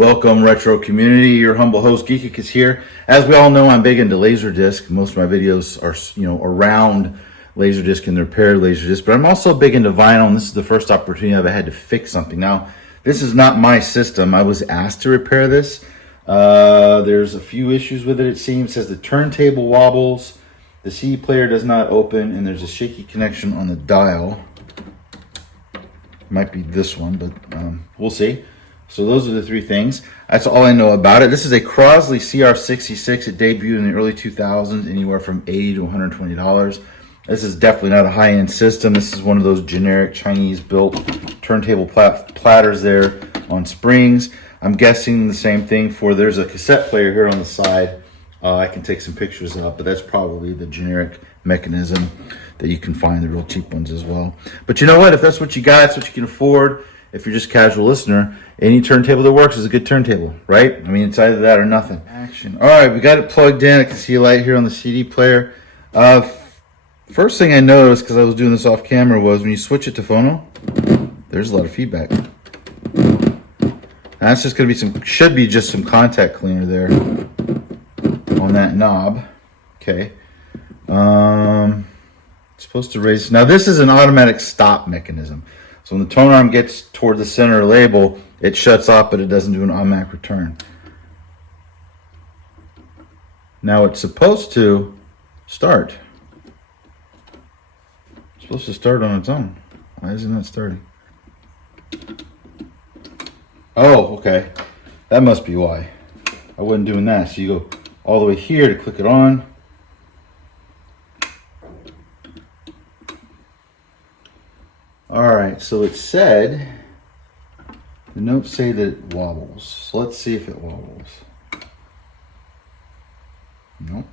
Welcome, retro community. Your humble host, Geekic, is here. As we all know, I'm big into LaserDisc. Most of my videos are, around LaserDisc and the repair LaserDisc. But I'm also big into vinyl, and this is the first opportunity I've had to fix something. Now, this is not my system. I was asked to repair this. There's a few issues with it. It seems. It says the turntable wobbles, the CD player does not open, and there's a shaky connection on the dial. Might be this one, but we'll see. So those are the three things. That's all I know about it. This is a Crosley CR66. It debuted in the early 2000s, anywhere from $80 to $120. This is definitely not a high-end system. This is one of those generic Chinese-built turntable platters there on springs. I'm guessing the same thing for, there's a cassette player here on the side. I can take some pictures of, but that's probably the generic mechanism that you can find, the real cheap ones as well. But you know what? If that's what you got, it's what you can afford. If you're just a casual listener, any turntable that works is a good turntable, right? I mean, it's either that or nothing. Action. All right, we got it plugged in. I can see a light here on the CD player. First thing I noticed, because I was doing this off camera, was when you switch it to phono, there's a lot of feedback. That's just going to be should be just some contact cleaner there on that knob. Okay. It's supposed to raise. Now this is an automatic stop mechanism. So when the tone arm gets toward the center label, it shuts off, but it doesn't do an automatic return. Now it's supposed to start. It's supposed to start on its own. Why isn't that starting? Oh, okay. That must be why. I wasn't doing that. So you go all the way here to click it on. Alright, so it said, the notes say that it wobbles. So let's see if it wobbles. Nope.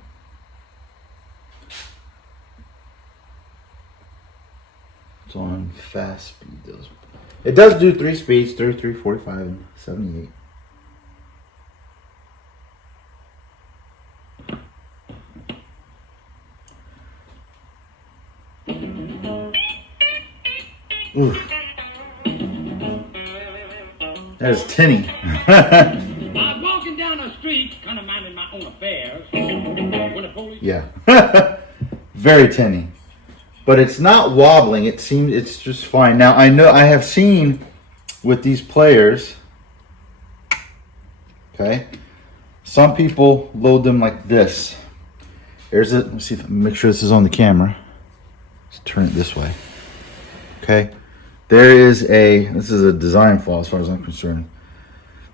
It's on fast speed. It does do 3 speeds, 33, 45, and 78. Ooh. That is tinny. I was walking down the street, kind of minding my own affairs. When the police... Yeah. Very tinny. But it's not wobbling. It seems it's just fine. Now, I know I have seen with these players, okay, some people load them like this. Here's it. Let's see if make sure this is on the camera. Let's turn it this way. Okay. This is a design flaw as far as I'm concerned.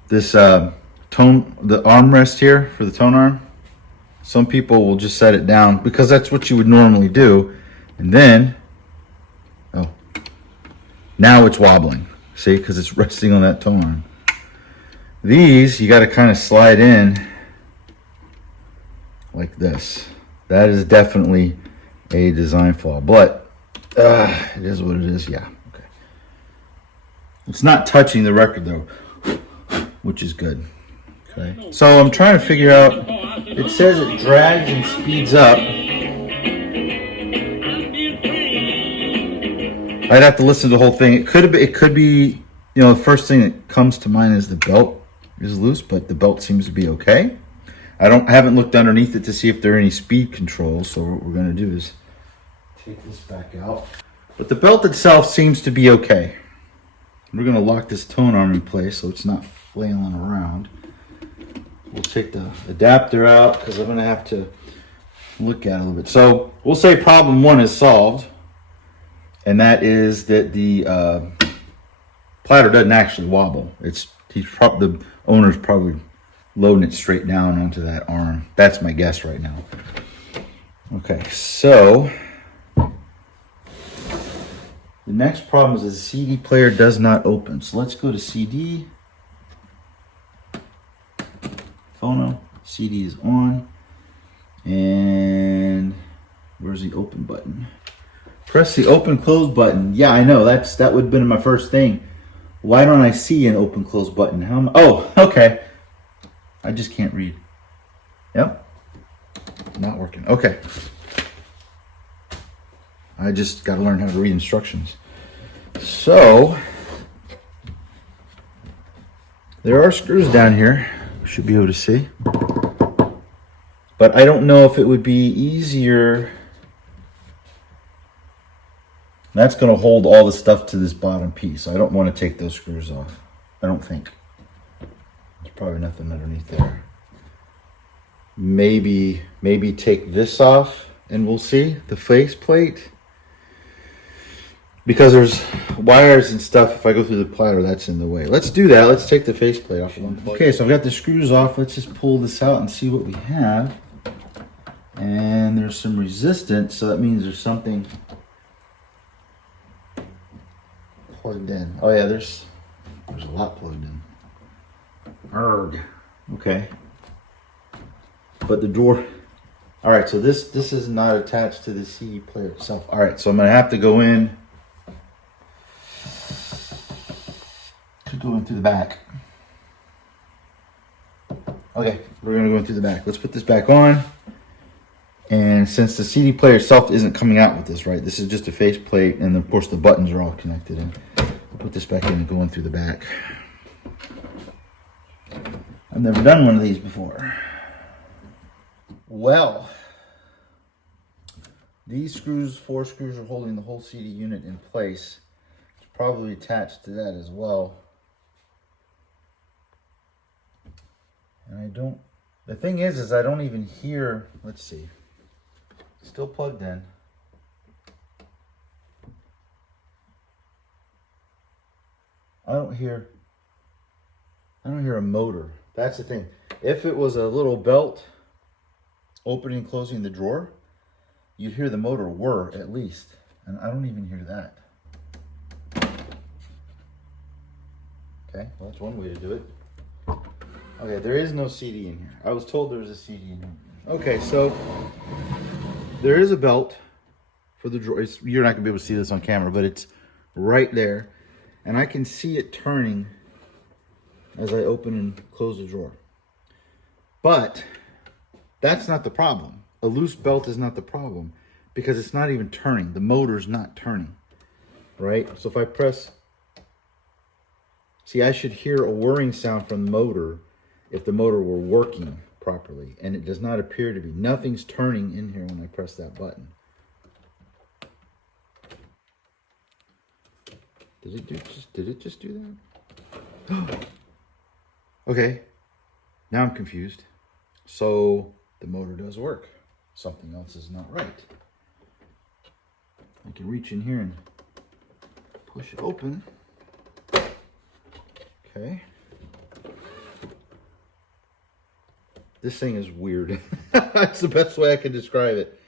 This the armrest here for the tone arm, some people will just set it down because that's what you would normally do. And then, oh, now it's wobbling. See, because it's resting on that tone arm. These, you got to kind of slide in like this. That is definitely a design flaw, but it is what it is, yeah. It's not touching the record though, which is good. Okay. So I'm trying to figure out, it says it drags and speeds up. I'd have to listen to the whole thing. It could be, the first thing that comes to mind is the belt is loose, but the belt seems to be okay. I haven't looked underneath it to see if there are any speed controls, so what we're going to do is take this back out. But the belt itself seems to be okay. We're going to lock this tone arm in place so it's not flailing around. We'll take the adapter out because I'm going to have to look at it a little bit. So we'll say problem 1 is solved. And that is that the platter doesn't actually wobble. The owner's probably loading it straight down onto that arm. That's my guess right now. Okay, so the next problem is the CD player does not open. So let's go to CD. Phono. CD is on. And where's the open button? Press the open close button. Yeah, I know. That would have been my first thing. Why don't I see an open close button? Oh, okay. I just can't read. Yep. Not working. Okay. I just got to learn how to read instructions. So There are screws down here. Should be able to see. But I don't know if it would be easier. That's going to hold all the stuff to this bottom piece. I don't want to take those screws off. I don't think. There's probably nothing underneath there. Maybe take this off and we'll see the face plate. Because there's wires and stuff, if I go through the platter, that's in the way. Let's do that. Let's take the faceplate off. Okay, so I've got the screws off. Let's just pull this out and see what we have. And there's some resistance, so that means there's something plugged in. Oh yeah, there's a lot plugged in. Erg. Okay. But the drawer. All right, so this is not attached to the CD player itself. All right, so I'm gonna have to go in. Going through the back. Okay, we're gonna go through the back. Let's put this back on. And since the CD player itself isn't coming out with this, right? This is just a faceplate, and of course the buttons are all connected in. I'll put this back in and go in through the back. I've never done one of these before. Well, these screws, 4 screws, are holding the whole CD unit in place. It's probably attached to that as well. And the thing is I don't even hear, let's see, it's still plugged in. I don't hear a motor. That's the thing. If it was a little belt opening and closing the drawer, you'd hear the motor whir at least. And I don't even hear that. Okay, well that's one way to do it. Okay, there is no CD in here. I was told there was a CD in here. Okay, so there is a belt for the drawer. You're not going to be able to see this on camera, but it's right there. And I can see it turning as I open and close the drawer. But that's not the problem. A loose belt is not the problem because it's not even turning. The motor's not turning, right? So if I press, see, I should hear a whirring sound from the motor if the motor were working properly, and it does not appear to be. Nothing's turning in here when I press that button. Did it just do that? Okay, now I'm confused. So the motor does work. Something else is not right. I can reach in here and push it open. Okay. This thing is weird. That's the best way I can describe it.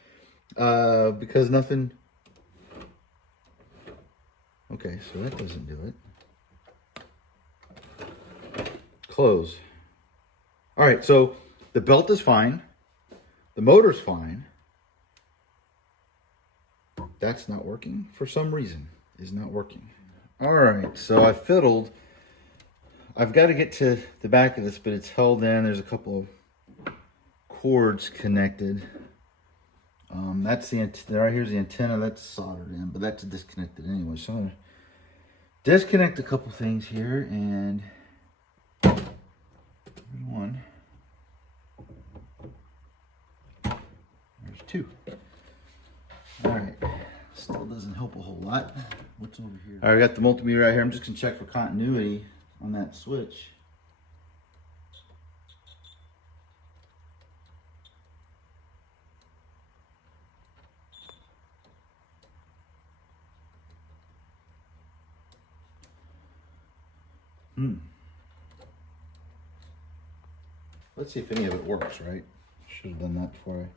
Because nothing... Okay, so that doesn't do it. Close. All right, so the belt is fine. The motor's fine. That's not working for some reason. Is not working. All right, so I fiddled. I've got to get to the back of this, but it's held in. There's a couple of cords connected. That's the antenna. Right here's the antenna. That's soldered in, but that's disconnected anyway. So I'm gonna disconnect a couple things here, and there's one. There's two. All right. Still doesn't help a whole lot. What's over here? All right, I got the multimeter right here. I'm just gonna check for continuity on that switch. Let's see if any of it works, right? Should have done that before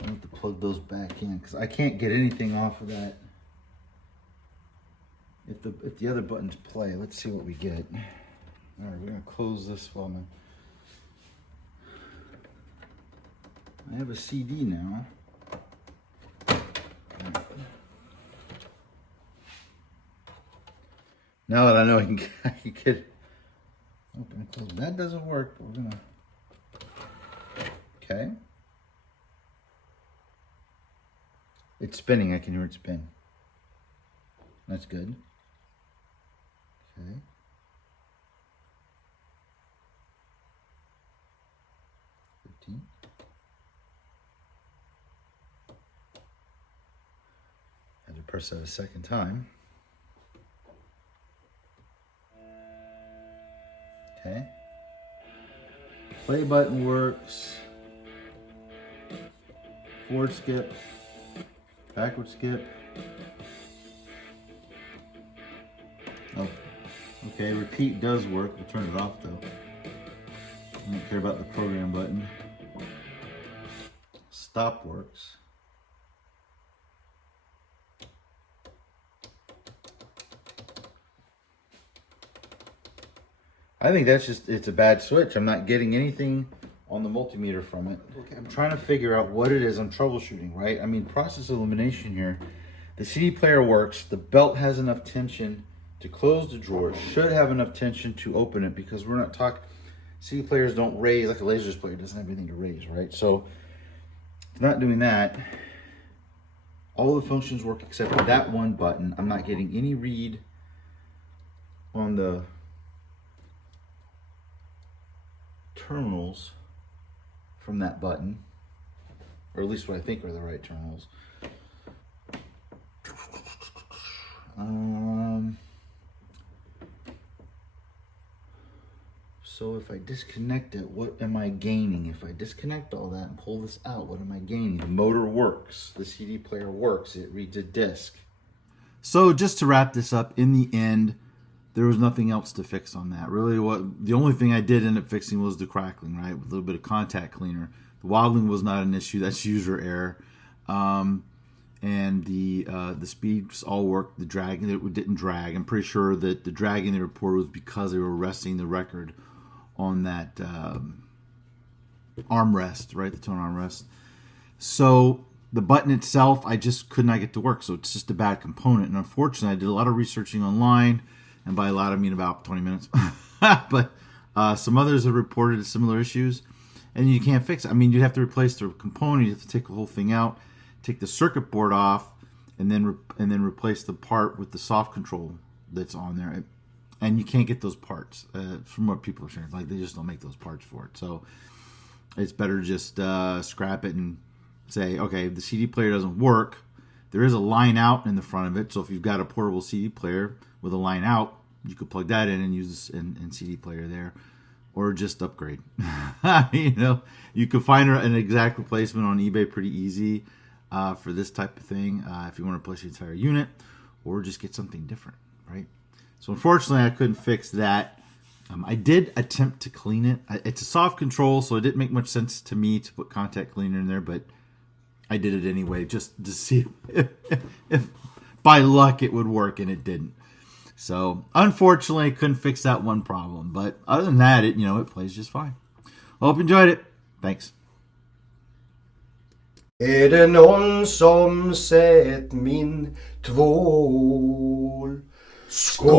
I have to plug those back in, because I can't get anything off of that. If the other buttons play, let's see what we get. All right, we're gonna close this while I have a CD now. Now that I know I can get open and close. That doesn't work, but we're gonna. Okay. It's spinning. I can hear it spin. That's good. Okay. Press that a second time. Okay. Play button works. Forward skip. Backward skip. Oh, okay. Repeat does work. We'll turn it off though. I don't care about the program button. Stop works. I think that's just, it's a bad switch. I'm not getting anything on the multimeter from it. Okay, I'm trying to figure out what it is I'm troubleshooting, right? I mean, process elimination here. The CD player works. The belt has enough tension to close the drawer. Should have enough tension to open it, because we're not talking, CD players don't raise, like a LaserDisc player doesn't have anything to raise, right? So it's not doing that. All the functions work except for that one button. I'm not getting any read on the terminals from that button, or at least what I think are the right terminals. So if I disconnect it, what am I gaining? If I disconnect all that and pull this out, what am I gaining? The motor works, the CD player works, it reads a disc. So just to wrap this up, in the end, there was nothing else to fix on that. Really, the only thing I did end up fixing was the crackling, right? With a little bit of contact cleaner. The wobbling was not an issue. That's user error. And the speeds all worked. The dragging, it didn't drag. I'm pretty sure that the dragging they reported was because they were resting the record on that armrest, right? The tone armrest. So the button itself, I just could not get to work. So it's just a bad component. And unfortunately, I did a lot of researching online. And by a lot, I mean about 20 minutes. But some others have reported similar issues. And you can't fix it. I mean, you'd have to replace the component. You have to take the whole thing out, take the circuit board off, and then replace the part with the soft control that's on there. And you can't get those parts from what people are saying. Like, they just don't make those parts for it. So it's better to just scrap it and say, okay, the CD player doesn't work. There is a line out in the front of it. So if you've got a portable CD player with a line out, you could plug that in and use this in CD player there, or just upgrade. You know, you can find an exact replacement on eBay pretty easy for this type of thing if you want to replace the entire unit, or just get something different, right? So unfortunately, I couldn't fix that. I did attempt to clean it. It's a soft control, so it didn't make much sense to me to put contact cleaner in there, but I did it anyway just to see if by luck it would work, and it didn't. So unfortunately, I couldn't fix that one problem. But other than that, it plays just fine. Hope you enjoyed it. Thanks. Är det någon som sett min tvål? Skål!